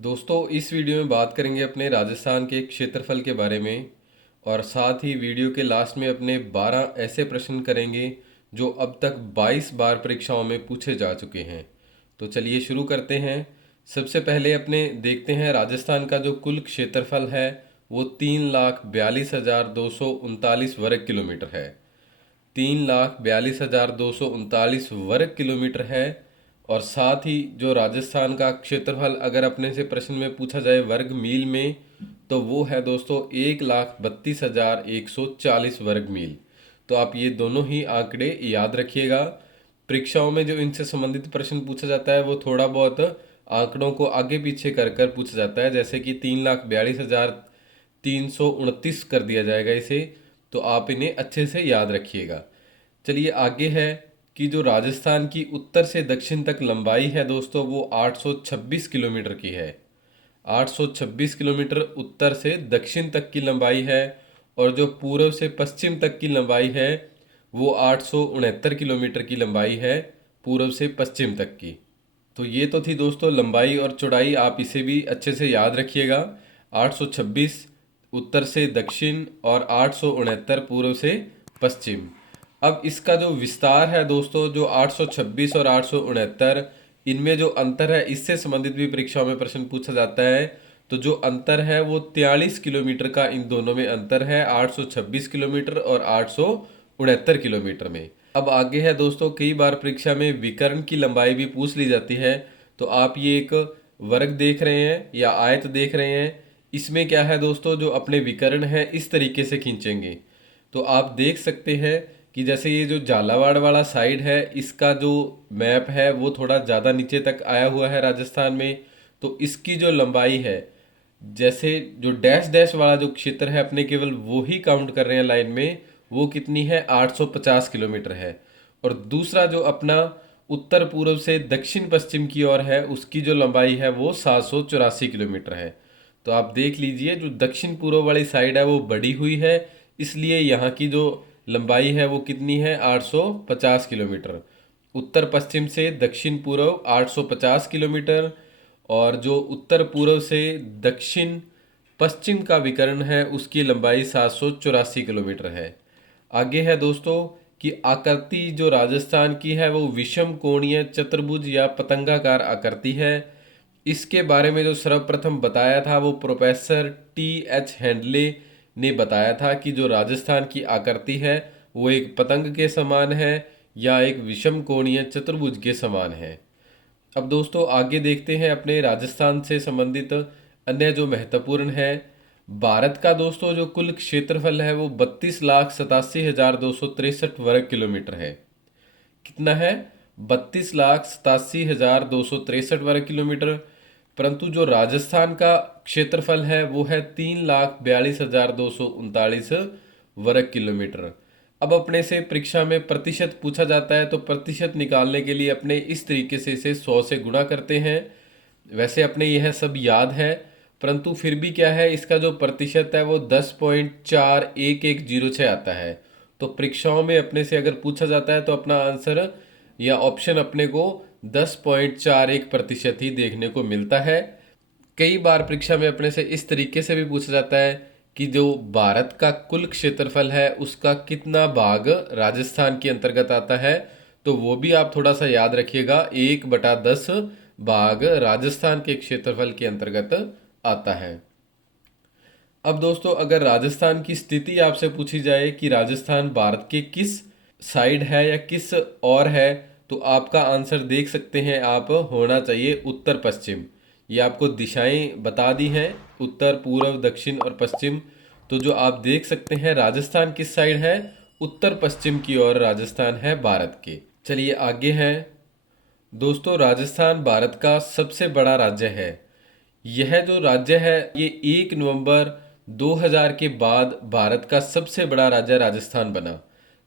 दोस्तों इस वीडियो में बात करेंगे अपने राजस्थान के क्षेत्रफल के बारे में। और साथ ही वीडियो के लास्ट में अपने 12 ऐसे प्रश्न करेंगे जो अब तक 22 बार परीक्षाओं में पूछे जा चुके हैं। तो चलिए शुरू करते हैं। सबसे पहले अपने देखते हैं राजस्थान का जो कुल क्षेत्रफल है वो 3,42,239 वर्ग किलोमीटर है। 3,42,239 वर्ग किलोमीटर है। और साथ ही जो राजस्थान का क्षेत्रफल अगर अपने से प्रश्न में पूछा जाए वर्ग मील में, तो वो है दोस्तों 1,32,140 वर्ग मील। तो आप ये दोनों ही आंकड़े याद रखिएगा। परीक्षाओं में जो इनसे संबंधित प्रश्न पूछा जाता है वो थोड़ा बहुत आंकड़ों को आगे पीछे कर कर पूछा जाता है, जैसे कि 3,42,329 कर दिया जाएगा इसे। तो आप इन्हें अच्छे से याद रखिएगा। चलिए आगे है कि जो राजस्थान की उत्तर से दक्षिण तक लंबाई है दोस्तों वो 826 किलोमीटर की है। 826 किलोमीटर उत्तर से दक्षिण तक की लंबाई है। और जो पूर्व से पश्चिम तक की लंबाई है वो 869 किलोमीटर की लंबाई है, पूर्व से पश्चिम तक की। तो ये तो थी दोस्तों लंबाई और चौड़ाई, आप इसे भी अच्छे से याद रखिएगा। 826 उत्तर से दक्षिण और 869 पूर्व से पश्चिम। अब इसका जो विस्तार है दोस्तों, जो 826 और 869, इनमें जो अंतर है इससे संबंधित भी परीक्षाओं में प्रश्न पूछा जाता है। तो जो अंतर है वो 43 किलोमीटर का इन दोनों में अंतर है, 826 किलोमीटर और 869 किलोमीटर में। अब आगे है दोस्तों, कई बार परीक्षा में विकर्ण की लंबाई भी पूछ ली जाती है। तो आप ये एक वर्ग देख रहे हैं या आयत देख रहे हैं, इसमें क्या है दोस्तों, जो अपने विकर्ण है इस तरीके से खींचेंगे। तो आप देख सकते हैं कि जैसे ये जो झालावाड़ वाला साइड है इसका जो मैप है वो थोड़ा ज़्यादा नीचे तक आया हुआ है राजस्थान में। तो इसकी जो लंबाई है, जैसे जो डैश डैश वाला जो क्षेत्र है अपने केवल वो ही काउंट कर रहे हैं लाइन में, वो कितनी है, 850 किलोमीटर है। और दूसरा जो अपना उत्तर पूर्व से दक्षिण पश्चिम की ओर है उसकी जो लंबाई है वो 784 किलोमीटर है। तो आप देख लीजिए जो दक्षिण पूर्व वाली साइड है वो बड़ी हुई है, इसलिए यहाँ की जो लंबाई है वो कितनी है, 850 किलोमीटर। उत्तर पश्चिम से दक्षिण पूर्व 850 किलोमीटर। और जो उत्तर पूर्व से दक्षिण पश्चिम का विकर्ण है उसकी लंबाई 784 किलोमीटर है। आगे है दोस्तों कि आकृति जो राजस्थान की है वो विषम कोणीय चतुर्भुज या पतंगाकार आकृति है। इसके बारे में जो सर्वप्रथम बताया था वो प्रोफेसर T.H. हैंडले ने बताया था कि जो राजस्थान की आकृति है वो एक पतंग के समान है या एक विषम कोणीय चतुर्भुज के समान है। अब दोस्तों आगे देखते हैं अपने राजस्थान से संबंधित अन्य जो महत्वपूर्ण है। भारत का दोस्तों जो कुल क्षेत्रफल है वो 32,87,263 वर्ग किलोमीटर है। कितना है, 32,87,263 वर्ग किलोमीटर। परंतु जो राजस्थान का क्षेत्रफल है वो है 3,42,239 वर्ग किलोमीटर। अब अपने से परीक्षा में प्रतिशत पूछा जाता है, तो प्रतिशत निकालने के लिए अपने इस तरीके से इसे 100 से गुणा करते हैं। वैसे अपने यह सब याद है, परंतु फिर भी क्या है, इसका जो प्रतिशत है वो 10.4116 आता है। तो परीक्षाओं में अपने से अगर पूछा जाता है तो अपना आंसर या ऑप्शन अपने को 10.41% ही देखने को मिलता है। कई बार परीक्षा में अपने से इस तरीके से भी पूछा जाता है कि जो भारत का कुल क्षेत्रफल है उसका कितना भाग राजस्थान के अंतर्गत आता है। तो वो भी आप थोड़ा सा याद रखिएगा, 1/10 भाग राजस्थान के क्षेत्रफल के अंतर्गत आता है। अब दोस्तों अगर राजस्थान की स्थिति आपसे पूछी जाए कि राजस्थान भारत के किस साइड है या किस और है, तो आपका आंसर देख सकते हैं आप, होना चाहिए उत्तर पश्चिम। ये आपको दिशाएं बता दी हैं, उत्तर पूर्व दक्षिण और पश्चिम। तो जो आप देख सकते हैं राजस्थान किस साइड है, उत्तर पश्चिम की ओर राजस्थान है भारत के। चलिए आगे है दोस्तों, राजस्थान भारत का सबसे बड़ा राज्य है। यह जो राज्य है ये 1 नवंबर 2000 के बाद भारत का सबसे बड़ा राज्य राजस्थान बना।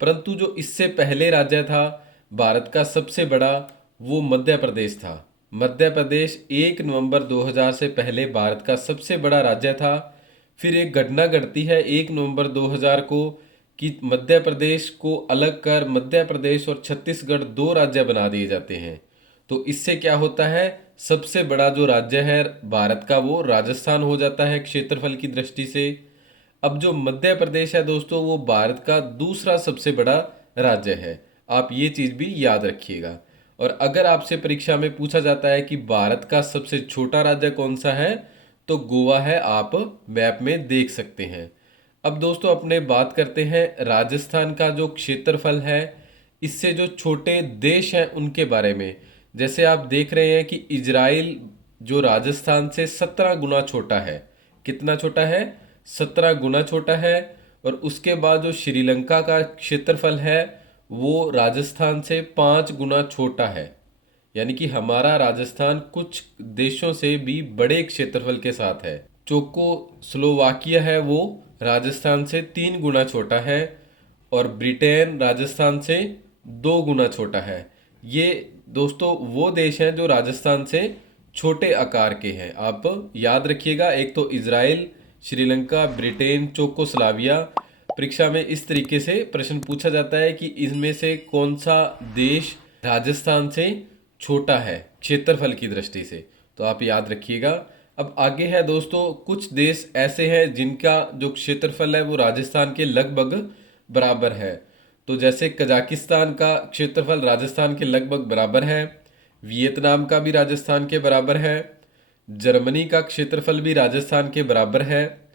परंतु जो इससे पहले राज्य था भारत का सबसे बड़ा, वो मध्य प्रदेश था। मध्य प्रदेश 1 नवंबर 2000 से पहले भारत का सबसे बड़ा राज्य था। फिर एक घटना घटती है 1 नवंबर 2000 को कि मध्य प्रदेश को अलग कर मध्य प्रदेश और छत्तीसगढ़ दो राज्य बना दिए जाते हैं। तो इससे क्या होता है, सबसे बड़ा जो राज्य है भारत का वो राजस्थान हो जाता है क्षेत्रफल की दृष्टि से। अब जो मध्य प्रदेश है दोस्तों वो भारत का दूसरा सबसे बड़ा राज्य है। आप ये चीज़ भी याद रखिएगा। और अगर आपसे परीक्षा में पूछा जाता है कि भारत का सबसे छोटा राज्य कौन सा है, तो गोवा है, आप मैप में देख सकते हैं। अब दोस्तों अपने बात करते हैं राजस्थान का जो क्षेत्रफल है, इससे जो छोटे देश हैं उनके बारे में। जैसे आप देख रहे हैं कि इजराइल जो राजस्थान से 17 गुना छोटा है। कितना छोटा है? 17 गुना छोटा है। और उसके बाद जो श्रीलंका का क्षेत्रफल है वो राजस्थान से 5 गुना छोटा है। यानी कि हमारा राजस्थान कुछ देशों से भी बड़े क्षेत्रफल के साथ है। चोको स्लोवाकिया है वो राजस्थान से 3 गुना छोटा है। और ब्रिटेन राजस्थान से 2 गुना छोटा है। ये दोस्तों वो देश हैं जो राजस्थान से छोटे आकार के हैं। आप याद रखिएगा, एक तो इजराइल, श्रीलंका, ब्रिटेन, चोकोस्लाविया। परीक्षा में इस तरीके से प्रश्न पूछा जाता है कि इनमें से कौन सा देश राजस्थान से छोटा है क्षेत्रफल की दृष्टि से, तो आप याद रखिएगा। अब आगे है दोस्तों, कुछ देश ऐसे हैं जिनका जो क्षेत्रफल है वो राजस्थान के लगभग बराबर है। तो जैसे कजाकिस्तान का क्षेत्रफल राजस्थान के लगभग बराबर है, वियतनाम का भी राजस्थान के बराबर है, जर्मनी का क्षेत्रफल भी राजस्थान के बराबर है,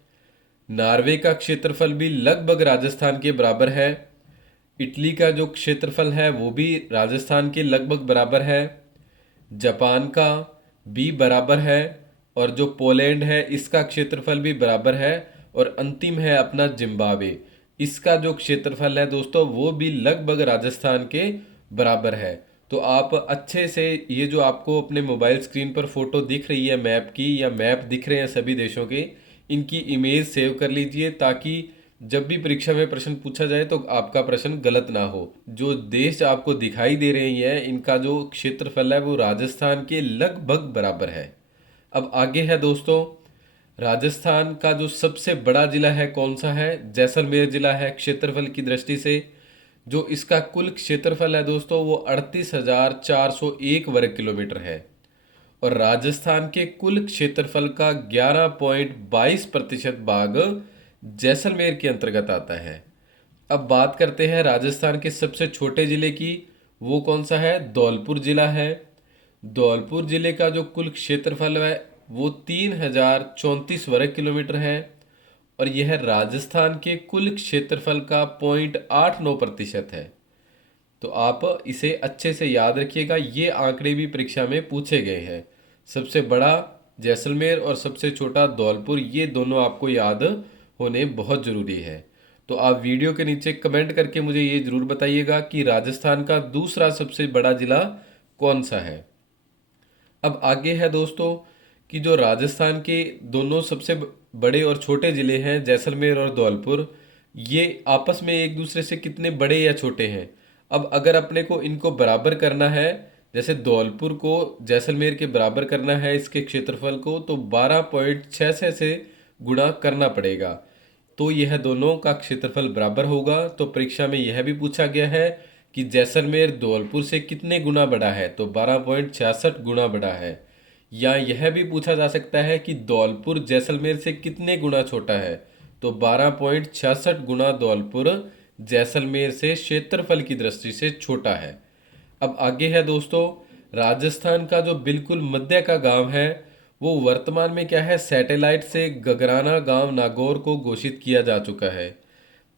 नॉर्वे का क्षेत्रफल भी लगभग राजस्थान के बराबर है, इटली का जो क्षेत्रफल है वो भी राजस्थान के लगभग बराबर है, जापान का भी बराबर है, और जो पोलैंड है इसका क्षेत्रफल भी बराबर है, और अंतिम है अपना जिम्बाब्वे। इसका जो क्षेत्रफल है दोस्तों वो भी लगभग राजस्थान के बराबर है। तो आप अच्छे से ये जो आपको अपने मोबाइल स्क्रीन पर फोटो दिख रही है मैप की, या मैप दिख रहे हैं सभी देशों के, इनकी इमेज सेव कर लीजिए ताकि जब भी परीक्षा में प्रश्न पूछा जाए तो आपका प्रश्न गलत ना हो। जो देश आपको दिखाई दे रहे हैं इनका जो क्षेत्रफल है वो राजस्थान के लगभग बराबर है। अब आगे है दोस्तों, राजस्थान का जो सबसे बड़ा जिला है कौन सा है? जैसलमेर जिला है क्षेत्रफल की दृष्टि से। जो इसका कुल क्षेत्रफल है दोस्तों वो 38,401 वर्ग किलोमीटर है। और राजस्थान के कुल क्षेत्रफल का 11.22% भाग जैसलमेर के अंतर्गत आता है। अब बात करते हैं राजस्थान के सबसे छोटे जिले की। वो कौन सा है? धौलपुर जिला है। धौलपुर जिले का जो कुल क्षेत्रफल है वो 3,034 वर्ग किलोमीटर है। और यह राजस्थान के कुल क्षेत्रफल का 0.89% है। तो आप इसे अच्छे से याद रखिएगा, ये आंकड़े भी परीक्षा में पूछे गए हैं। सबसे बड़ा जैसलमेर और सबसे छोटा धौलपुर, ये दोनों आपको याद होने बहुत ज़रूरी है। तो आप वीडियो के नीचे कमेंट करके मुझे ये ज़रूर बताइएगा कि राजस्थान का दूसरा सबसे बड़ा ज़िला कौन सा है। अब आगे है दोस्तों कि जो राजस्थान के दोनों सबसे बड़े और छोटे ज़िले हैं जैसलमेर और धौलपुर, ये आपस में एक दूसरे से कितने बड़े या छोटे हैं। अब अगर अपने को इनको बराबर करना है, जैसे धौलपुर को जैसलमेर के बराबर करना है इसके क्षेत्रफल को, तो 12.66 से गुणा करना पड़ेगा। तो यह दोनों का क्षेत्रफल बराबर होगा। तो परीक्षा में यह भी पूछा गया है कि जैसलमेर धौलपुर से कितने गुना बड़ा है, तो 12.66 गुना बड़ा है। या यह भी पूछा जा सकता है कि धौलपुर जैसलमेर से कितने गुना छोटा है, तो 12.66 गुना धौलपुर जैसलमेर से क्षेत्रफल की दृष्टि से छोटा है। अब आगे है दोस्तों, राजस्थान का जो बिल्कुल मध्य का गांव है वो वर्तमान में क्या है, सैटेलाइट से गगराना गांव नागौर को घोषित किया जा चुका है।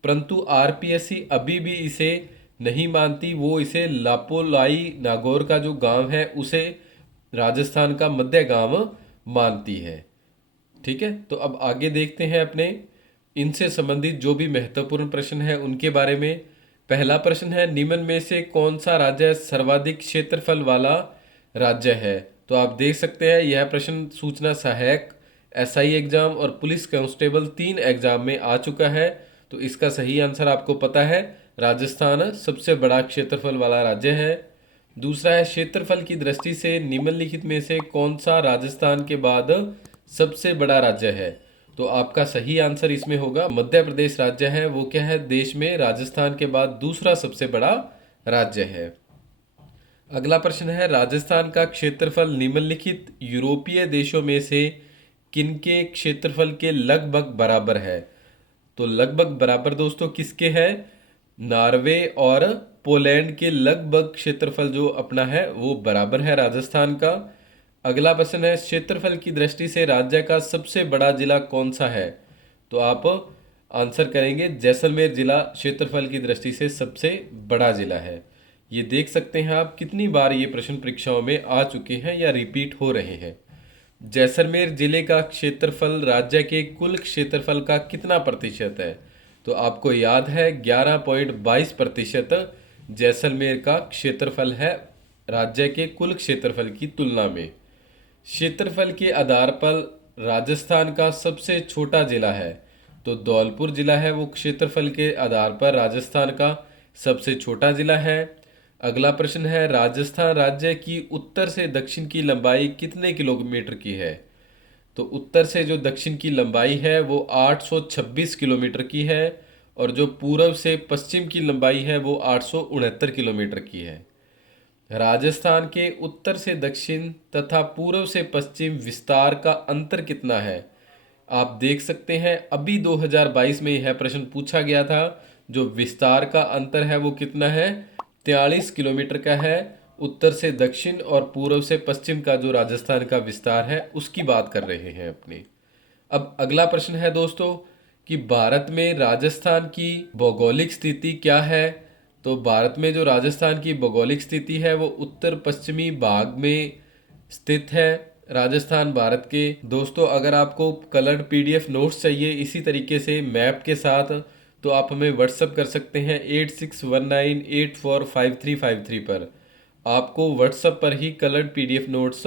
परंतु आरपीएससी अभी भी इसे नहीं मानती, वो इसे लापोलाई नागौर का जो गांव है उसे राजस्थान का मध्य गांव मानती है। ठीक है, तो अब आगे देखते हैं अपने इनसे संबंधित जो भी महत्वपूर्ण प्रश्न है उनके बारे में। पहला प्रश्न है, निम्न में से कौन सा राज्य सर्वाधिक क्षेत्रफल वाला राज्य है? तो आप देख सकते हैं यह प्रश्न सूचना सहायक, एसआई एग्जाम और पुलिस कांस्टेबल 3 एग्जाम में आ चुका है। तो इसका सही आंसर आपको पता है, राजस्थान सबसे बड़ा क्षेत्रफल वाला राज्य है। दूसरा है, क्षेत्रफल की दृष्टि से निम्नलिखित में से कौन सा राजस्थान के बाद सबसे बड़ा राज्य है? तो आपका सही आंसर इसमें होगा मध्य प्रदेश राज्य है। वो क्या है, देश में राजस्थान के बाद दूसरा सबसे बड़ा राज्य है। अगला प्रश्न है, राजस्थान का क्षेत्रफल निम्नलिखित यूरोपीय देशों में से किनके क्षेत्रफल के लगभग बराबर है? तो लगभग बराबर दोस्तों किसके है? नॉर्वे और पोलैंड के लगभग क्षेत्रफल जो अपना है वो बराबर है राजस्थान का। अगला प्रश्न है, क्षेत्रफल की दृष्टि से राज्य का सबसे बड़ा जिला कौन सा है? तो आप आंसर करेंगे जैसलमेर जिला क्षेत्रफल की दृष्टि से सबसे बड़ा जिला है। ये देख सकते हैं आप कितनी बार ये प्रश्न परीक्षाओं में आ चुके हैं या रिपीट हो रहे हैं। जैसलमेर जिले का क्षेत्रफल राज्य के कुल क्षेत्रफल का कितना प्रतिशत है? तो आपको याद है 11.22% जैसलमेर का क्षेत्रफल है राज्य के कुल क्षेत्रफल की तुलना में। क्षेत्रफल के आधार पर राजस्थान का सबसे छोटा जिला है, तो धौलपुर जिला है वो क्षेत्रफल के आधार पर राजस्थान का सबसे छोटा जिला है। अगला प्रश्न है, राजस्थान राज्य की उत्तर से दक्षिण की लंबाई कितने किलोमीटर की है? तो उत्तर से जो दक्षिण की लंबाई है वो 826 किलोमीटर की है, और जो पूर्व से पश्चिम की लंबाई है वो 869 किलोमीटर की है। राजस्थान के उत्तर से दक्षिण तथा पूर्व से पश्चिम विस्तार का अंतर कितना है? आप देख सकते हैं अभी 2022 में यह प्रश्न पूछा गया था। जो विस्तार का अंतर है वो कितना है? 43 किलोमीटर का है। उत्तर से दक्षिण और पूर्व से पश्चिम का जो राजस्थान का विस्तार है उसकी बात कर रहे हैं अपनी। अब अगला प्रश्न है दोस्तों कि भारत में राजस्थान की भौगोलिक स्थिति क्या है? तो भारत में जो राजस्थान की भौगोलिक स्थिति है वो उत्तर पश्चिमी भाग में स्थित है। राजस्थान भारत के दोस्तों, अगर आपको कलर्ड पीडीएफ नोट्स चाहिए इसी तरीके से मैप के साथ, तो आप हमें व्हाट्सअप कर सकते हैं 8619845353 पर। आपको व्हाट्सएप पर ही कलर्ड पीडीएफ नोट्स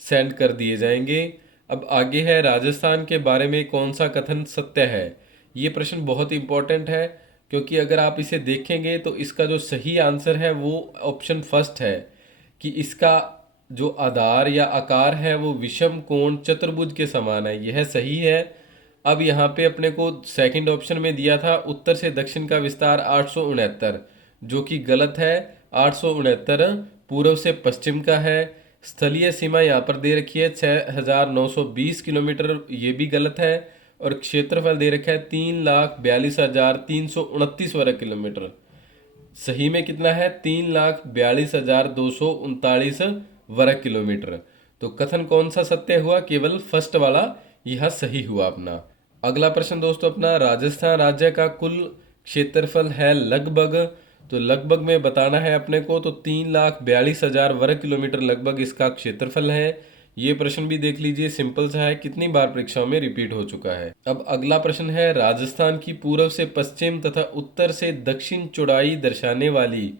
सेंड कर दिए जाएंगे। अब आगे है, राजस्थान के बारे में कौन सा कथन सत्य है? ये प्रश्न बहुत इंपॉर्टेंट है, क्योंकि अगर आप इसे देखेंगे तो इसका जो सही आंसर है वो ऑप्शन फर्स्ट है कि इसका जो आधार या आकार है वो विषम कोण चतुर्भुज के समान है। यह सही है। अब यहाँ पे अपने को सेकंड ऑप्शन में दिया था उत्तर से दक्षिण का विस्तार 869, जो कि गलत है। 869 पूर्व से पश्चिम का है। स्थलीय सीमा यहाँ पर दे रखी है 6920 किलोमीटर, ये भी गलत है। और क्षेत्रफल दे रखा है 3,42,329 वर्ग किलोमीटर। सही में कितना है? 3,42,239 वर्ग किलोमीटर। तो कथन कौन सा सत्य हुआ? केवल फर्स्ट वाला यह सही हुआ अपना। अगला प्रश्न दोस्तों अपना, राजस्थान राज्य का कुल क्षेत्रफल है लगभग, तो लगभग में बताना है अपने को, तो 3,42,000 वर्ग किलोमीटर लगभग इसका क्षेत्रफल है। ये प्रश्न भी देख लीजिए, सिंपल सा है, कितनी बार परीक्षाओं में रिपीट हो चुका है। अब अगला प्रश्न है, राजस्थान की पूर्व से पश्चिम तथा उत्तर से दक्षिण चौड़ाई दर्शाने वाली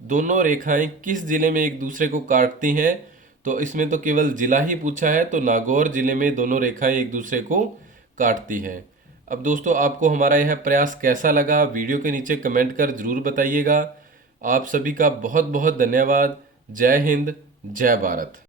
दोनों रेखाएं किस जिले में एक दूसरे को काटती हैं? तो इसमें तो केवल जिला ही पूछा है, तो नागौर जिले में दोनों रेखाएं एक दूसरे को काटती हैं। अब दोस्तों आपको हमारा यह प्रयास कैसा लगा, वीडियो के नीचे कमेंट कर जरूर बताइएगा। आप सभी का बहुत बहुत धन्यवाद। जय हिंद, जय भारत।